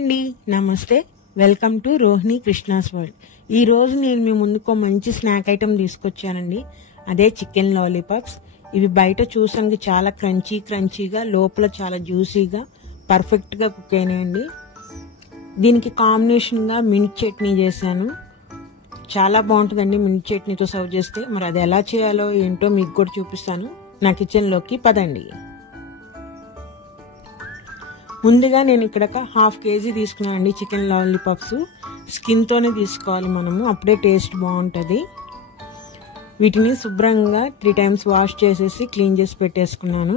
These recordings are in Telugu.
అండి, నమస్తే. Welcome to Rohini Krishna's world. ఈ రోజు నేను మీ ముందుకు మంచి స్నాక్ ఐటమ్ తీసుకొచ్చానండి. అదే చికెన్ లాలీపాప్స్. ఇవి బయట చూసానికి చాలా క్రంచీగా, లోపల చాలా జ్యూసీగా, పర్ఫెక్ట్గా కుక్ అయినాయండి. దీనికి కాంబినేషన్గా మింట్ చట్నీ చేశాను. చాలా బాగుంటుందండి మింట్ చట్నీతో సర్వ్ చేస్తే. మరి అది ఎలా చేయాలో ఏంటో మీకు కూడా చూపిస్తాను. నా కిచెన్లోకి పదండి. ముందుగా నేను ఇక్కడ ఒక 1/2 kg తీసుకున్నానండి చికెన్ లాలీపాప్స్. స్కిన్తోనే తీసుకోవాలి మనము, అప్పుడే టేస్ట్ బాగుంటుంది. వీటిని శుభ్రంగా 3 times వాష్ చేసేసి క్లీన్ చేసి పెట్టేసుకున్నాను.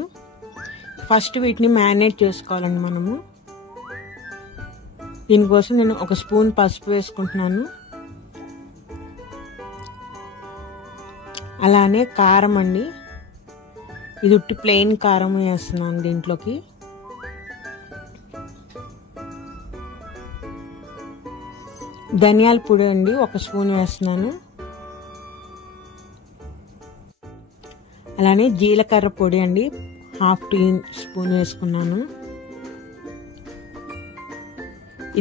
ఫస్ట్ వీటిని మ్యారినేట్ చేసుకోవాలండి మనము. దీనికోసం నేను 1 స్పూన్ పసుపు వేసుకుంటున్నాను. అలానే కారం అండి, ఇది ఉట్టి ప్లెయిన్ కారం వేస్తున్నాను దీంట్లోకి. ధనియాల పొడి అండి 1 స్పూన్ వేస్తున్నాను. అలానే జీలకర్ర పొడి అండి 1/2 teaspoon వేసుకున్నాను.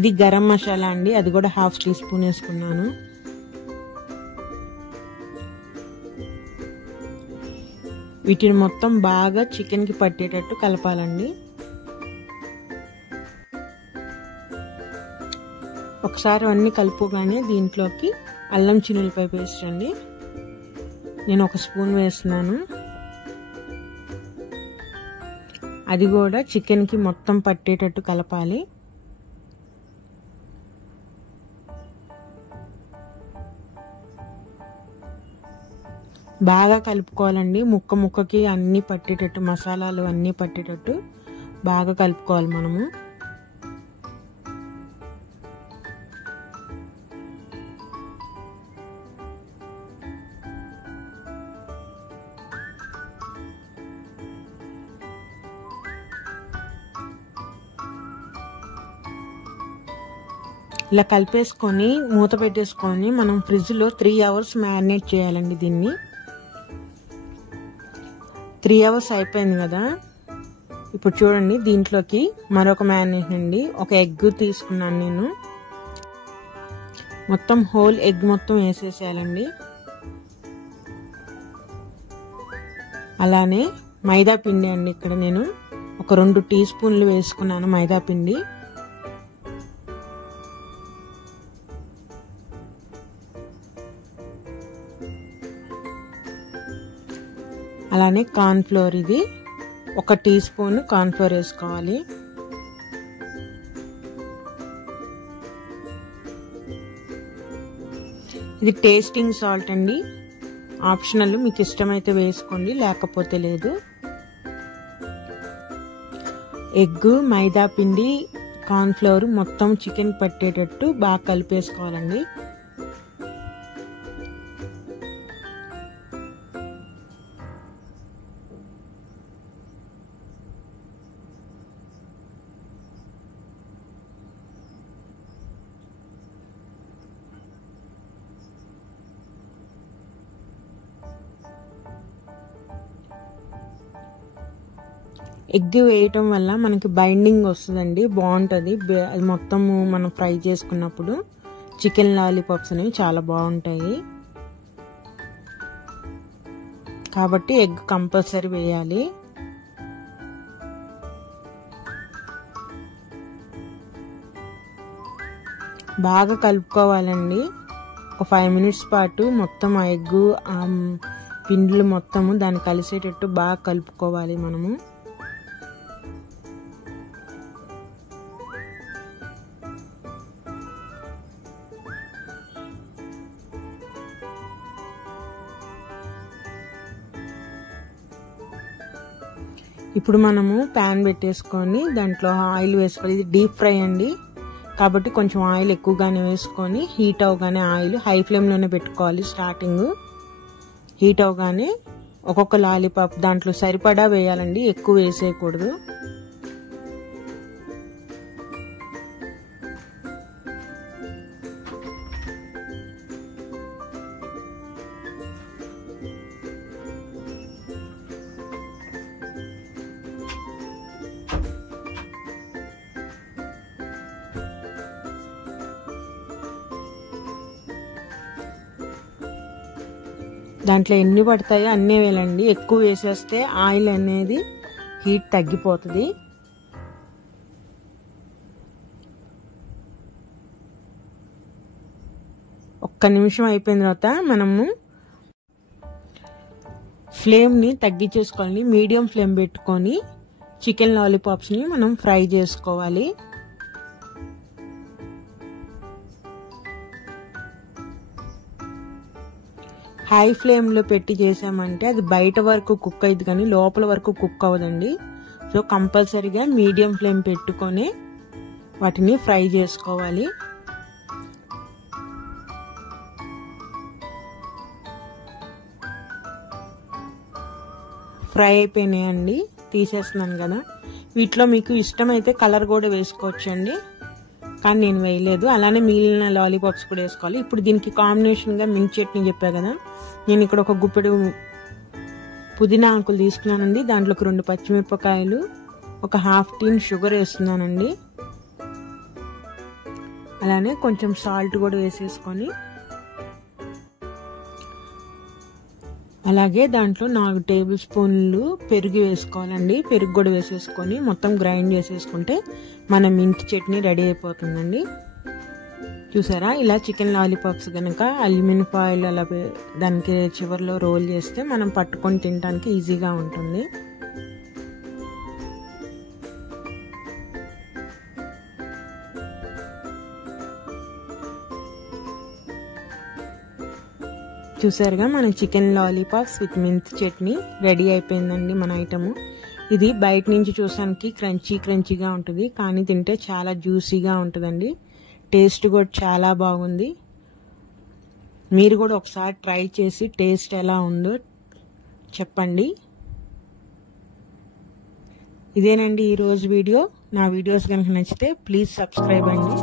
ఇది గరం మసాలా అండి, అది కూడా 1/2 teaspoon వేసుకున్నాను. వీటిని మొత్తం బాగా చికెన్కి పట్టేటట్టు కలపాలండి. ఒకసారి అన్నీ కలుపుగానే దీంట్లోకి అల్లం చిన్నులపాయ పేస్ట్ అండి నేను 1 స్పూన్ వేస్తున్నాను. అది కూడా చికెన్కి మొత్తం పట్టేటట్టు కలపాలి. బాగా కలుపుకోవాలండి, ముక్కకి అన్నీ పట్టేటట్టు, మసాలాలు అన్నీ పట్టేటట్టు బాగా కలుపుకోవాలి మనము. ఇలా కలిపేసుకొని మూత పెట్టేసుకొని మనం ఫ్రిడ్జ్లో 3 hours మ్యారినేట్ చేయాలండి దీన్ని. 3 hours అయిపోయింది కదా. ఇప్పుడు చూడండి, దీంట్లోకి మరొక మ్యారినేషన్ అండి. 1 egg తీసుకున్నాను నేను. మొత్తం హోల్ ఎగ్ మొత్తం వేసేసేయాలండి. అలానే మైదా పిండి అండి, ఇక్కడ నేను 2 teaspoons వేసుకున్నాను మైదా పిండి. అలానే కార్న్ఫ్లోర్, ఇది 1 teaspoon కార్న్ఫ్లోర్ వేసుకోవాలి. ఇది టేస్టింగ్ సాల్ట్ అండి, ఆప్షనల్, మీకు ఇష్టమైతే వేసుకోండి, లేకపోతే లేదు. ఎగ్, మైదా పిండి, కార్న్ఫ్లోర్ మొత్తం చికెన్ పట్టేటట్టు బాగా కలిపేసుకోవాలండి. ఎగ్ వేయటం వల్ల మనకి బైండింగ్ వస్తుందండి, బాగుంటుంది. అది మొత్తము మనం ఫ్రై చేసుకున్నప్పుడు చికెన్ లాలీపాప్స్ అనేవి చాలా బాగుంటాయి. కాబట్టి ఎగ్ కంపల్సరీ వేయాలి. బాగా కలుపుకోవాలండి. ఒక 5 minutes పాటు మొత్తం ఆ ఎగ్, ఆ పిండిలు మొత్తము దాన్ని కలిసేటట్టు బాగా కలుపుకోవాలి మనము. ఇప్పుడు మనము ప్యాన్ పెట్టేసుకొని దాంట్లో ఆయిల్ వేసుకోవాలి. ఇది డీప్ ఫ్రై అండి, కాబట్టి కొంచెం ఆయిల్ ఎక్కువగానే వేసుకొని హీట్ అవగానే, ఆయిల్ హై ఫ్లేమ్లోనే పెట్టుకోవాలి. స్టార్టింగ్ హీట్ అవగానే ఒక్కొక్క లాలీపాప్ దాంట్లో సరిపడా వేయాలండి, ఎక్కువ వేసేయకూడదు. దాంట్లో ఎన్ని పడతాయో అన్నీ వేయాలండి. ఎక్కువ వేసేస్తే ఆయిల్ అనేది హీట్ తగ్గిపోతుంది. ఒక్క నిమిషం అయిపోయిన తర్వాత మనము ఫ్లేమ్ని తగ్గించేసుకోవాలి. మీడియం ఫ్లేమ్ పెట్టుకొని చికెన్ లాలీపాప్స్ని మనం ఫ్రై చేసుకోవాలి. హై ఫ్లేమ్లో పెట్టి చేసామంటే అది బయట వరకు కుక్ అయ్యింది కానీ లోపల వరకు కుక్ అవ్వదండి. సో కంపల్సరీగా మీడియం ఫ్లేమ్ పెట్టుకొని వాటిని ఫ్రై చేసుకోవాలి. ఫ్రై అయిపోయినాయండి, తీసేస్తున్నాను కదా. వీటిలో మీకు ఇష్టమైతే కలర్ కూడా వేసుకోవచ్చండి, కానీ నేను వేయలేదు. అలానే మిగిలిన లాలీపాప్స్ కూడా వేసుకోవాలి. ఇప్పుడు దీనికి కాంబినేషన్గా మింట్ చట్నీ చెప్పా కదా, నేను ఇక్కడ ఒక గుప్పెడు పుదీనా ఆకులు తీసుకున్నానండి. దాంట్లోకి 2 పచ్చిమిరపకాయలు, ఒక హాఫ్ టీన్ షుగర్ వేస్తున్నానండి. అలానే కొంచెం సాల్ట్ కూడా వేసేసుకొని, అలాగే దాంట్లో 4 టేబుల్ స్పూన్లు పెరుగు వేసుకోవాలండి. పెరుగు కూడా వేసేసుకొని మొత్తం గ్రైండ్ చేసేసుకుంటే మన మింట్ చట్నీ రెడీ అయిపోతుందండి. చూసారా, ఇలా చికెన్ లాలీపాప్స్ కనుక అల్యూమినియం ఫాయిల్ అలా దానికి చివర్లో రోల్ చేస్తే మనం పట్టుకొని తినడానికి ఈజీగా ఉంటుంది. చూసారుగా మన chicken lollipops with mint chutney ready అయిపోయిందండి మన ఐటము. ఇది బయట నుంచి చూసానికి క్రంచీగా ఉంటుంది, కానీ తింటే చాలా జ్యూసీగా ఉంటుందండి. టేస్ట్ కూడా చాలా బాగుంది. మీరు కూడా ఒకసారి ట్రై చేసి టేస్ట్ ఎలా ఉందో చెప్పండి. ఇదేనండి ఈరోజు వీడియో. నా వీడియోస్ కనుక నచ్చితే ప్లీజ్ సబ్స్క్రైబ్ అండి.